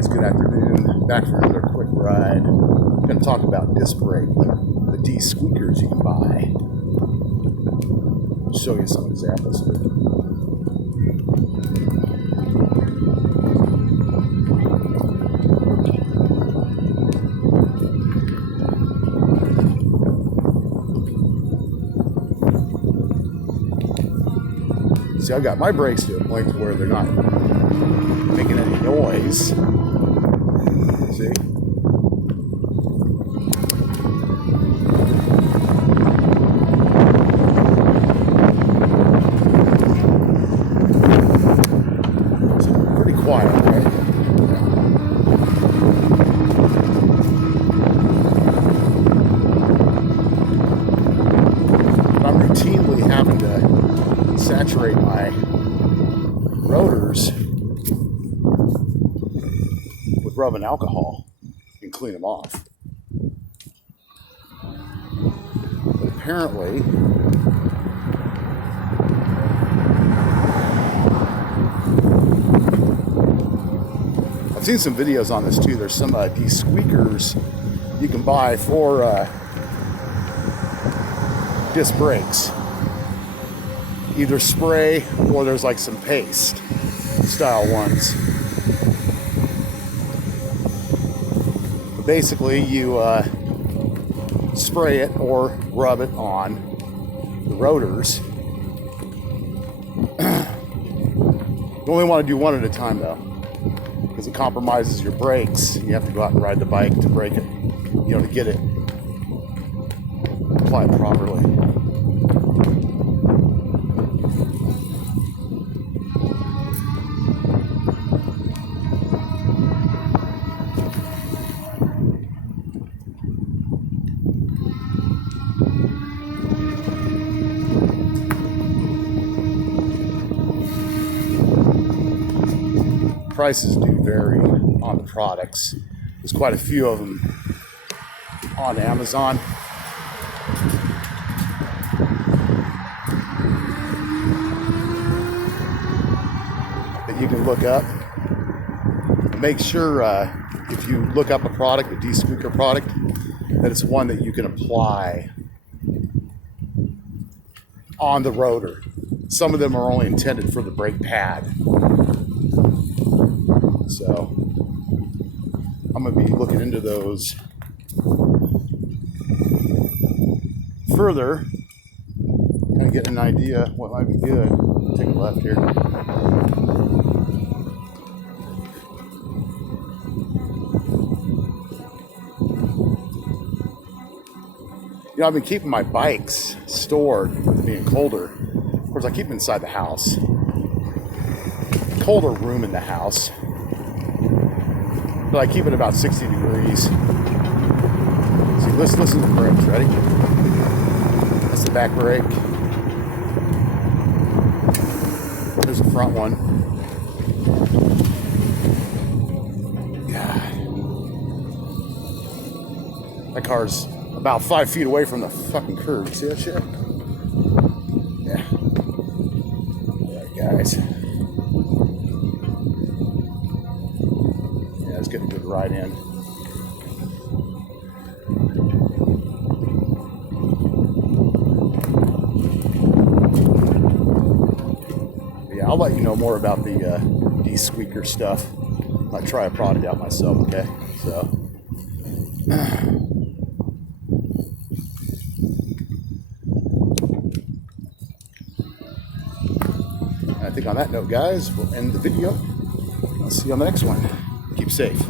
guys, good afternoon. Back for another quick ride. I'm going to talk about disc brake, the de-squeakers you can buy. I'll show you some examples of it. See, I've got my brakes to a point to where they're not making any noise. See? So pretty quiet, right? Yeah. But I'm routinely having to saturate my rotors with rubbing alcohol and clean them off. But apparently, I've seen some videos on this too. There's some de-squeakers you can buy for disc brakes. Either spray or there's like some paste style ones. Basically, you spray it or rub it on the rotors. You only want to do one at a time though, because it compromises your brakes. You have to go out and ride the bike to brake it, to get it applied properly. Prices do vary on the products. There's quite a few of them on Amazon. That you can look up. Make sure if you look up a product, a de-squeaker product, that it's one that you can apply on the rotor. Some of them are only intended for the brake pad. So I'm going to be looking into those further and get an idea what might be good. Take a left here. I've been keeping my bikes stored with being colder. Of course, I keep them inside the house. Colder room in the house. But I keep it about 60 degrees. See, let's listen to the brakes. Ready? That's the back brake. There's the front one. God. That car's about 5 feet away from the fucking curb. You see that shit? Yeah. Alright, guys. Let's get a good ride in. Yeah, I'll let you know more about the de-squeaker stuff. I might try a product out myself, okay? So. I think on that note, guys, we'll end the video. I'll see you on the next one. Keep safe.